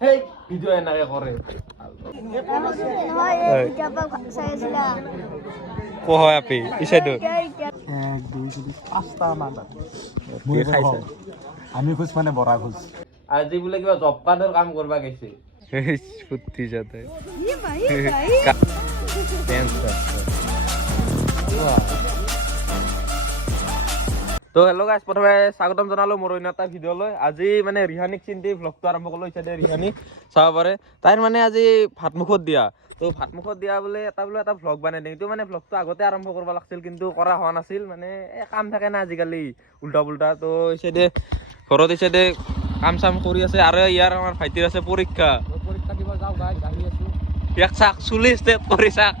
সেই ভিডিও এনেকে কৰে কয় আপি ইসাইডো 1 2 3 5টা মান মই খাইছে আমি খুশ মানে বৰা খুশ আজি বোলে কিবা জব কাৰ্ডৰ কাম কৰবা গৈছে ফুটি যাতে তো হেল্ল' গাইছ প্ৰথমে স্বাগতম জনালো মোৰ অন্য এটা ভিডিঅ'লৈ আজি মানে ৰিহানিক চিন্তি ভ্লগটো আৰম্ভ কৰিলোঁ ইচ্ছাদে ৰিহানি চাব পাৰে তাইৰ মানে আজি ভাতমুখত দিয়া তো ভাতমুখত দিয়া বোলে এটা ভ্লগ বনাই দিওঁ এইটো মানে ভ্লগটো আগতে আৰম্ভ কৰিব লাগিছিল কিন্তু কৰা হোৱা নাছিল মানে কাম থাকে না আজিকালি উল্টা পুল্টা তো ইচ্ছাদে ঘৰত ইচ্ছাদে কাম চাম কৰি আছে আৰু ইয়াৰ আমাৰ ভাইটিৰ আছে পৰীক্ষা দিব যাওঁ গাইছ আহি আছো এক চাক চুলি ষ্টেপ কৰি চাক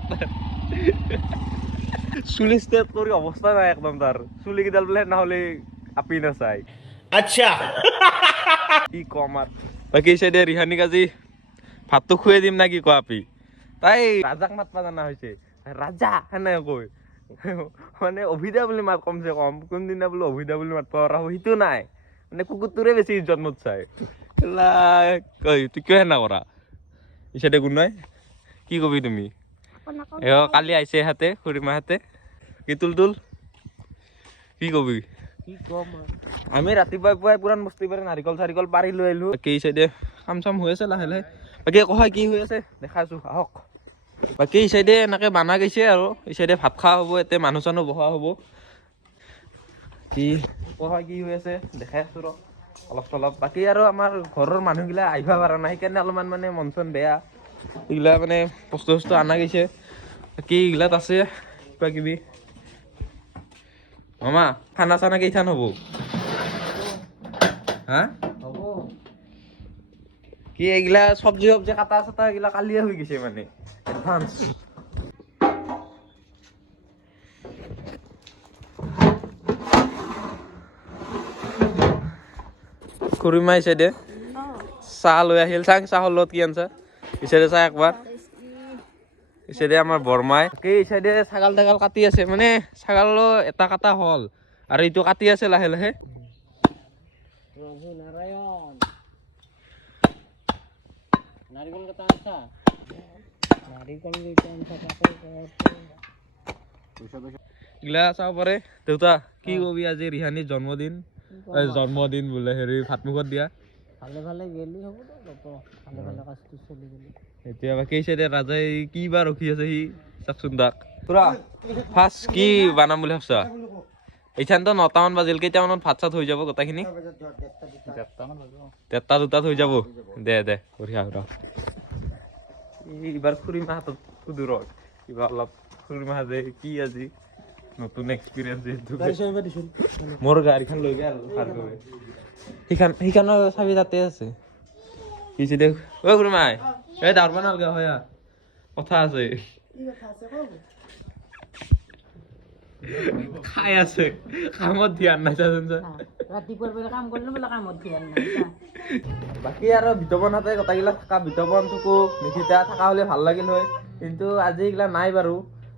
চুলি ষ্টেপ কৰি অৱস্থা নাই একদম তাৰ চুলি কেইডাল বোলে নহ'লে আপি নাচাই আচ্ছা কি কম আৰু বাকী চাইডে ৰিহানিক আজি ভাতটো খুৱাই দিম না কি কোৱা আপি তাই ৰাজাক মাতবা জানা হৈছে ৰাজা সেনে কৈ মানে অভিদা বুলি মাত কমচে কম কোনদিনা বোলে অভিদা বুলি মাতবা পৰা সেইটো নাই মানে কুকুৰটোৰে বেছি ইজ্জত মত চাই তুই কিয় সেনা কৰা ইচাইডে কোন নাই কি কবি তুমি কালি আহিছে হাতে খুৰীমাহঁতে কি তুল কি কবি কি কম আমি ৰাতিপুৱাই পুৱাই পুৰাণ বস্তি পাৰি নাৰিকল চাৰিকল পাৰি লৈ আহিলোঁ বাকী চাইডে কাম চাম হৈ আছে লাহে লাহে বাকী কয় কি হৈ আছে দেখাইছোঁ আহক বাকী এই চাইডে এনেকৈ বানা গৈছে আৰু এই চাইডে ভাত খোৱা হ'ব ইয়াতে মানুহ চানুহ বহা হ'ব কি কয় কি হৈ আছে দেখাই আছোঁ ৰ অলপ চলপ বাকী আৰু আমাৰ ঘৰৰ মানুহগিলা আহিব পৰা নাই সেইকাৰণে অলপমান মানে মন চন বেয়া এইগিলা মানে বস্তু চস্তু অনা গৈছে বাকী এইগিলাত আছে কিবা কিবি মামা খানা চানা কেইখান হ'ব হা হ'ব কি এইগিলা চব্জি কাটা চাটা এইগিলা কালিয়ে হৈ গৈছে মানে এডভান্স খুৰীমা এই চাইডে চাহ লৈ আহিল চাহৰ লগত কি আনছা এই চাইডে চাহ একবাৰ এই চাইডে আমাৰ বৰমাই কি এই চাইডে ছাগাল তাগাল কাটি আছে মানে ছাগালো এটা কাটা হ'ল আৰু এইটো কাটি আছে লাহে লাহে নাৰায়ণ নাৰিকল কেইটা আনছা নাৰিকল কেইটা আনছা এইগিলা চাব পাৰে দেউতা কি কবি আজি ৰিহানিৰ জন্মদিন বোলে হেৰি ভাতমুখত দিয়া ভালে ভালে গেলি হ'ব দে ভালে ভালে কাজটো চলি গেলি এতিয়া বাকী চাইডে ৰাজাই কি বা ৰখি আছে সি চাকচোন তাক পুৰা ফাৰ্ষ্ট কি বানাম বুলি ভাবছা এইখানতো 9টামান বাজিল কেইটামানত ভাত চাত হৈ যাব গোটেইখিনি 1:30 2টাত হৈ যাব দে বঢ়িয়া এইবাৰ খুৰীমা হাতত সুধো ৰ কিবা অলপ খুৰীমা যে কি আজি নতুন এক্সপিৰিয়েঞ্চ মোৰ গাড়ীখন লৈ গেল সেইখানৰ চাবি তাতে আছে পিছে দেখ অ খুৰীমাই এই দাৰবা নালগা হয় কথা আছে খাই আছে কামত ধ্যান নাই ৰাতিপুৱাৰ পৰা কাম কৰিলে বোলে কামত ধ্যান নাই বাকী আৰু বিতপন হাতে গোটেইগিলা থকা বিতপন চকু নিশিতা থকা হ'লে ভাল লাগিল হয় কিন্তু আজি এইগিলা নাই বাৰু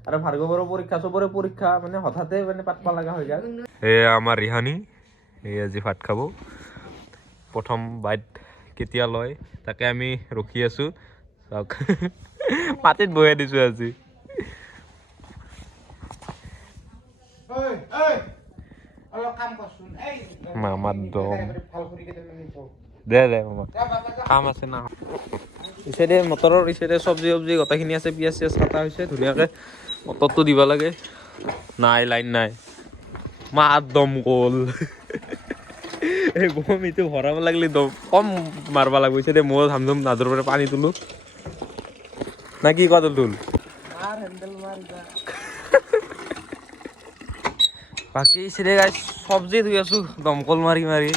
আৰু ভাৰ্গৱৰো পৰীক্ষা চবৰে পৰীক্ষা মানে হঠাতে মানে পাতবা লগা হৈ গ'ল এয়া আমাৰ ৰিহানি এই আজি ভাত খাব প্ৰথম বাইট কেতিয়া লয় তাকে আমি ৰখি আছোঁ চাওক মাটিত বহাই দিছোঁ আজি মামাৰ দম দে মামা কাম আছে না ইচাইডে মটৰৰ ইচাইডে চব্জি গোটেইখিনি আছে পিঁয়াজ চিয়াজ কাটা হৈছে ধুনীয়াকৈ মটৰটো দিব লাগে নাই লাইন নাই মাত দমকল এই বম এইটো ভৰাব লাগিলে দম কম মাৰবা লাগিব ইচাইডে মই ধামধুম নাদৰ পৰা পানী তোলো না কি কোৱা তুল বাকী ইচাইডে গাইছ চব্জি ধুই আছোঁ দমকল মাৰি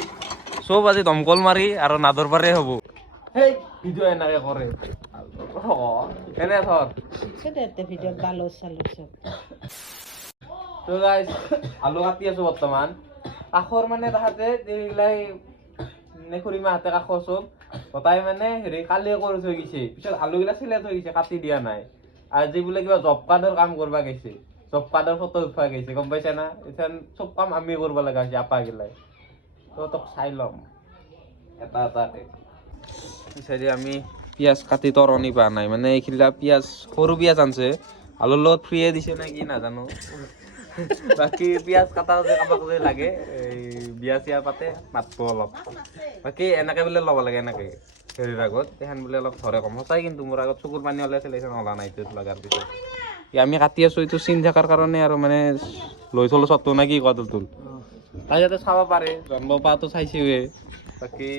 চব আজি দমকল মাৰি আৰু নাদৰ পাৰে হ'ব সেই ভিডিঅ' এনেকে কৰে এনে ধৰ ভিডিঅ গালো চালো চব তো গাইছ আলু কাটি আছোঁ বৰ্তমান কাষৰ মানে তাহাঁতে এইগিলাই খুৰীমাহঁতে কাষৰ চব গটাই মানে হেৰি কালিয়ে কৰি থৈ গৈছে পিছত আলুগিলা চিলাই থৈ গৈছে কাটি দিয়া নাই আজি বোলে কিবা জব কাৰ্ডৰ কাম কৰিব গৈছে জব কাৰ্ডৰ ফটো উঠোৱা গৈছে গম পাইছা না এতিয়া চব কাম আমি কৰিব লগা হৈছে আপাগিলাই তো তোক চাই ল'ম এটা এটাকে চাইডে আমি পিঁয়াজ কাটি তৰণি পোৱা নাই মানে এইখিলা পিঁয়াজ সৰু পিঁয়াজ আনছে আলুৰ লগত ফ্ৰীয়ে দিছে নে কি নাজানো বাকী পিঁয়াজ কাটা যে কাবাক যে লাগে এই বিয়া চিয়া পাতে মাতব অলপ বাকী এনেকে বোলে ল'ব লাগে এনেকে হেৰিৰ আগত তেহেন বোলে অলপ ধৰে কম সঁচাই কিন্তু মোৰ আগত চকুৰ পানী ওলাইছিল ওলা নাই এইটোত লগাৰ পিছত আমি কাটি আছো এইটো চিন থকাৰ কাৰণে আৰু মানে লৈ থলো চতটো নে কি কোৱা তুল তাই যাতে চাব পাৰে জন্ম পাতো চাইছোৱে বাকী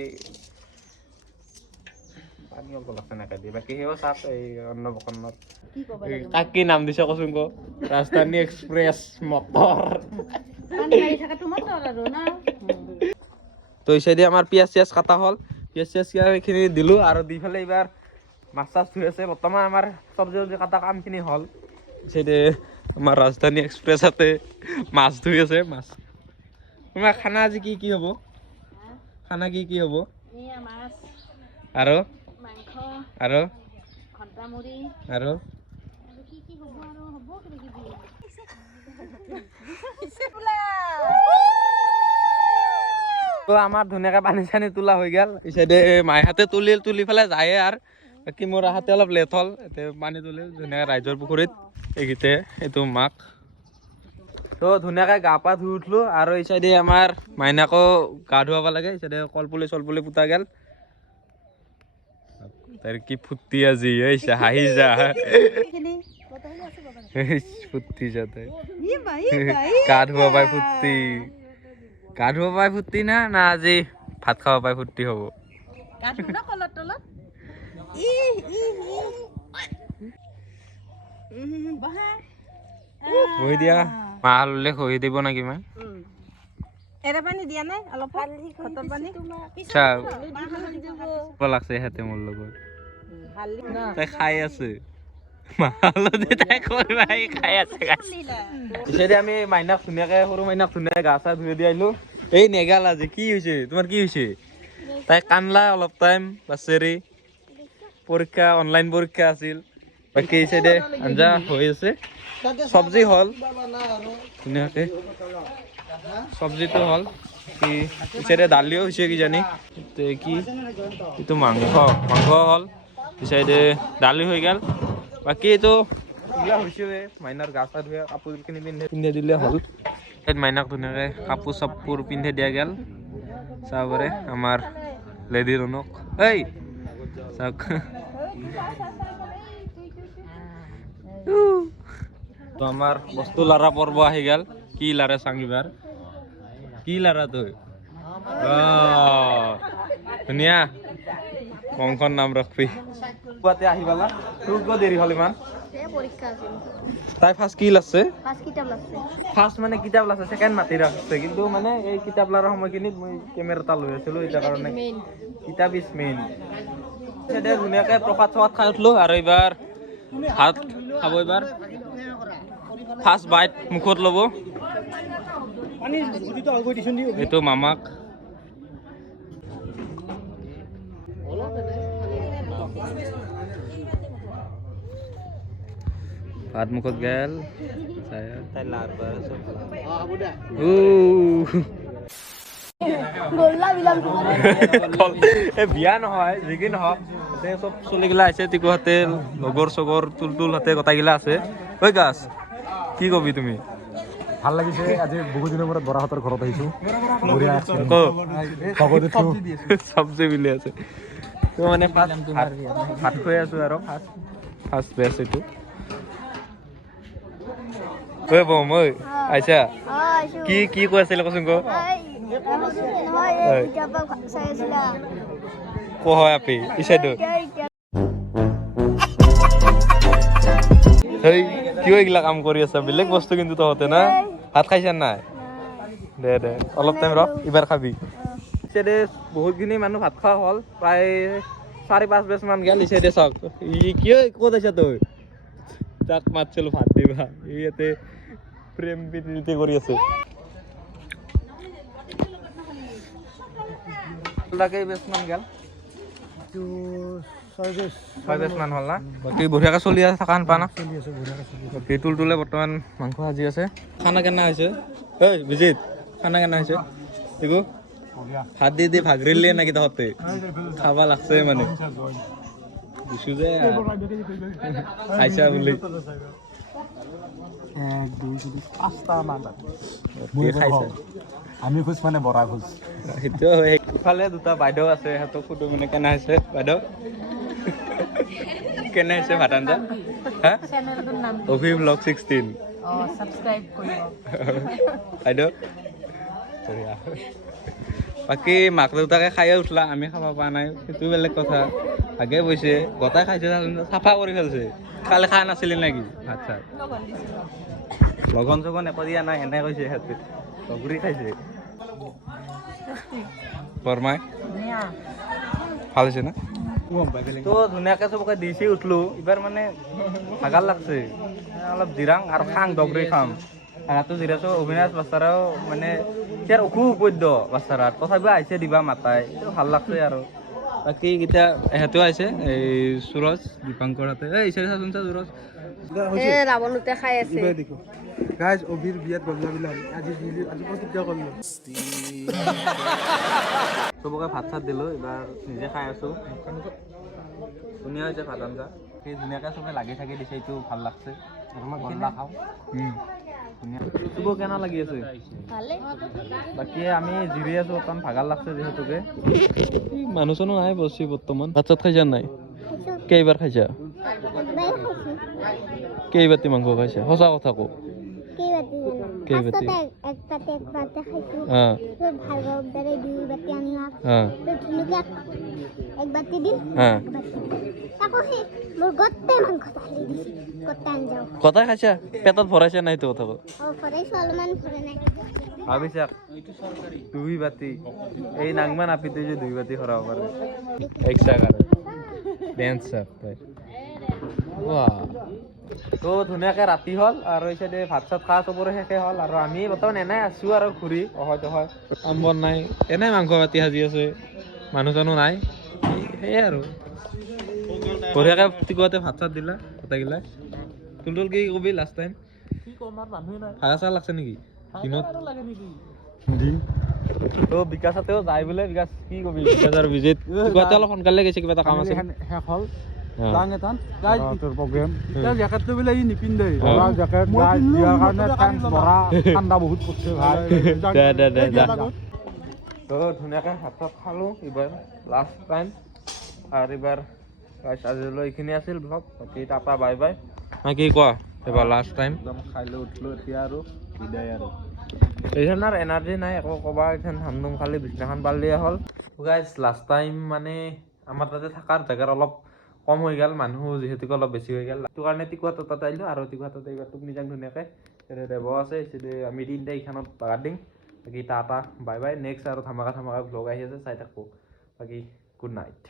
পানী অলপ লাগছে নাকে দি বাকী সেও চাপ এই অন্নপ্ৰসন্নত কাক কি নাম দিছে কচোন ক ৰাজধানী এক্সপ্ৰেছ মটৰ তো এই চাইডে আমাৰ পিঁয়াজ চিয়াজ কাটা হ'ল পিঁয়াজ চিয়াজ এইখিনি দিলোঁ আৰু দি পেলাই এইবাৰ মাছ চাছ ধুই আছে বৰ্তমান আমাৰ চব্জি কাটা কামখিনি হ'ল চাইডে আমাৰ ৰাজধানী এক্সপ্ৰেছতে মাছ ধুই আছে মাছ তোমাৰ খানা আজি কি হ'ব খানা কি হ'ব আৰু আৰু আৰু তো আমাৰ ধুনীয়াকৈ পানী চানী তোলা হৈ গ'ল এই চাইডে মাইহাতে তুলি পেলাই যায় আৰু বাকী মোৰ হাতে অলপ লেট হ'ল এতিয়া পানী তুলি ধুনীয়াকৈ ৰাইজৰ পুখুৰীত এইকেইটা এইটো মাক তো ধুনীয়াকৈ গা পা ধুই উঠলোঁ আৰু এই চাইডে আমাৰ মাইনাকো গা ধুৱাব লাগে এই চাইডে কলপুলি চলপুলি পুতা গ'ল তাৰ কি ফুটি আজি এই হাহি যা ফুটি যাতে গা ধুৱা পাই ফুটি না আজি ভাত খাব পাই ফুটি হ'ব বহি দিয়া মা হাললে খহি দিব নেকি মা এৰা পানী দিয়া নাই অলপ খটৰ পানী আচ্ছা লাগছে হাতে মোৰ লগত তাই খাই আছে আমি মাইনাক ধুনীয়াকে সৰু মাইনাক ধুনীয়াকে গা চা ধুই দি আহিলো এই নেগাল আজি কি হৈছে তোমাৰ কি হৈছে তাই কান্দলা অলপ টাইম বাছেৰি পৰীক্ষা অনলাইন পৰীক্ষা আছিল বাকী এই চাইডে আঞ্জা হৈ আছে চব্জি হ'ল ধুনীয়াকে চব্জিটো হ'ল কি চাইডে দালিও হৈছে কিজানি কি এইটো মাংস হ'ল এই চাইডে দালি হৈ গ'ল বাকী এইটো এইবিলাক হৈছে মাইনাৰ গা চা ধুই কাপোৰখিনি পিন্ধি দিলে হ'ল মাইনাক ধুনীয়াকৈ কাপোৰ চাপোৰ পিন্ধি দিয়া গ'ল চাব পাৰে আমাৰ লেডি ৰণক এই চাওক তো আমাৰ বস্তু লাৰা পৰ্ব আহি গ'ল কি লাৰা চাংগিবাৰ কি লাৰা তই ধুনীয়া কংখন নাম ৰাখবি পুৱাতে আহি পালা তোৰ কিয় দেৰি হ'ল ইমান তাই ফাৰ্ষ্ট কি লাগছে ফাৰ্ষ্ট মানে কিতাপ লাগছে ছেকেণ্ড মাতি ৰাখছে কিন্তু মানে এই কিতাপ লাৰা সময়খিনিত মই কেমেৰা এটা লৈ আছিলোঁ এতিয়া কাৰণে কিতাপ ইজ মেইন ধুনীয়াকৈ প্ৰসাদ চসাদ খাই উঠলোঁ আৰু এইবাৰ ভাত খাব এইবাৰ ফাৰ্ষ্ট বাইট মুখত ল'ব এইটো মামাক ভাত মুখত গেল বিয়া নহয় যি নহওক চব চলিগিলা আছে টিকুহাতে লগৰ চগৰ তুল হাতে গোটাইগিলা আছে ঐ গাছ কি কবি তুমি ভাল লাগিছে আজি বহুত দিনৰ মূৰত বৰাহঁতৰ ঘৰত আহিছোঁ চব্জি বিলি আছে তো মানে ভাত খুৱাই আছোঁ আৰু ফাৰ্ষ্ট বেষ্ট এইটো ঐ বম ঐ আইছা কি কৈ আছিলে কচোন ক হয় আপি ইচাইটো হেই কিয় এইগিলা কাম কৰি আছা বেলেগ বস্তু কিন্তু তহঁতে না ভাত খাইছা নাই দে অলপ টাইম ৰখ এইবাৰ খাবি ইচাইডে বহুতখিনি মানুহ ভাত খোৱা হ'ল প্ৰায় 4-5 বেচ মান গেল ইচাইডে চাওক কিয় ক'ত আছা তই তাক মাতিছিলোঁ ভাত দিবা ইয়াতে প্ৰেম প্ৰীতি কৰি আছে বেচমান গেল 6 বেচ মান হ'ল না বাকী বঢ়িয়াকৈ চলি আছে থকা পা না বাকী তুলে বৰ্তমান মাংস ভাজি আছে খানা কেনে হৈছে ঐ বিজিত খানা কেনে হৈছে দেখো বঢ়িয়া ভাত দি ভাগৰিলে নেকি তহঁতে খাবা লাগছে মানে দিছো যে খাইছা বুলি 1 2 3 5টা মান কি খাইছা আমি খোজ মানে বৰা খোজ সেইটো ইফালে দুটা বাইদেউ আছে সিহঁতক সুধো মানে কেনে হৈছে বাইদেউ কেনে হৈছে ভাত আঞ্জা হা চেনেলটোৰ নাম অভি ব্লগ 16 সাবস্ক্ৰাইব কৰিব বাইদেউ বঢ়িয়া বাকী মাক দেউতাকে খায়ে উঠলা আমি খাব পৰা নাই সেইটো বেলেগ কথা আগে বৈছে গোটাই খাইছে চাফা কৰি পেলাইছে কালি খোৱা নাছিলি নেকি ভাত চাত লগন চগন একো দিয়া নাই এনে কৈছে সিহঁতে লগৰী খাইছে বৰমাই ধুনীয়া ভাল হৈছে না তো ধুনীয়াকৈ চবকে দিছি উঠলো এইবাৰ মানে ভাগাৰ লাগছে অলপ জিৰাং আৰু খাং দগৰি খাম ৰাতো জিৰাছো অবিনাশ বাস্তাৰাও মানে ইয়াৰ অসুখ উপদ্য বাস্তাৰাত তথাপিও আহিছে দিবা মাতাই ভাল লাগছে আৰু বাকী এতিয়া ইহঁতেও আহিছে এই সুৰজ দীপাংকৰ হাতে এই ইচাৰি চাচোন চা সুৰজ ৰাৱণতে খাই আছে গাইজ অভিৰ বিয়াত গঞ্জাবিলাক আজি প্ৰতিজ্ঞা কৰিলোঁ চবকে ভাত চাত দিলোঁ এইবাৰ নিজে খাই আছোঁ ধুনীয়া হৈছে ভাত আঞ্জা সেই ধুনীয়াকৈ চবে লাগি থাকি দিছে এইটো ভাল লাগছে গল্লা খাওঁ ধুনীয়া চবৰ কেনে লাগি আছে বাকী আমি জিৰি আছোঁ অকণ ভাগাৰ লাগছে যিহেতুকে মানুহ চানুহ নাই বসি বৰ্তমান ভাত চাত খাইছা নাই কেইবাৰ খাইছা কেইবাতি মাংস খাইছা সঁচা কথা কওঁ কেইবাতি কটাই খাইছা পেটত ভৰাইছা নাই সেইটো কথা কওঁ ভাবিছা 2 বাতি এই নাংমা নাপিতে যে 2 বাতি খৰাব পাৰে এক্সট্ৰা কাৰণে ডেন্স তো ধুনীয়াকৈ ৰাতি হ'ল আৰু এই চাইডে ভাত চাত খোৱা চবৰে শেষে হ'ল আৰু আমি বৰ্তমান এনেই আছোঁ আৰু ঘূৰি অহয় তহয় কাম বন নাই এনেই মাংস পাতি সাজি আছে মানুহ চানুহ নাই সেয়াই আৰু বঢ়িয়াকৈ টিকুৱাতে ভাত চাত দিলা গোটেইগিলা তুলতুল কি কবি লাষ্ট টাইম ভাগা চাগা লাগছে নেকি দিনত তো বিকাশতেও যায় বোলে বিকাশ কি কবি বিকাশ আৰু বিজিত টিকুৱাতে অলপ সোনকালে গৈছে কিবা এটা কাম আছে শেষ হ'ল তোৰ প্ৰগ্ৰেম জেকেটটো বোলে ই নিপিন্ধে জেকেট দিয়াৰ কাৰণে ঠাণ্ডা বহুত পৰিছে ভাই তো ধুনীয়াকৈ ভাত চাত খালোঁ এইবাৰ লাষ্ট টাইম আৰু এইবাৰ আজিলৈ এইখিনি আছিল ব্লগ বাকী টাটা বাই বাই কি কোৱা এইবাৰ লাষ্ট টাইম একদম খাই লৈ উঠিলোঁ এতিয়া আৰু বিদায় আৰু এইখন আৰু এনাৰ্জি নাই একো ক'বা এইখন ধামধুম খালি বিছনাখন পালিয়ে হ'ল গাইজ লাষ্ট টাইম মানে আমাৰ তাতে থকাৰ জেগাৰ অলপ কম হৈ গ'ল মানুহ যিহেতুকে অলপ বেছি হৈ গ'ল সেইটো কাৰণে টিকুৱাটো তাতে আহিলোঁ আৰু টিকুৱাটোতে এইবাৰ তোক নিজাং ধুনীয়াকৈ দেৱ আছে আমি তিনিটা এইখনত বাগাৰ দিম বাকী টাটা বাই বাই নেক্সট আৰু ধামাকা ব্লগ আহি আছে চাই থাকোঁ বাকী গুড নাইট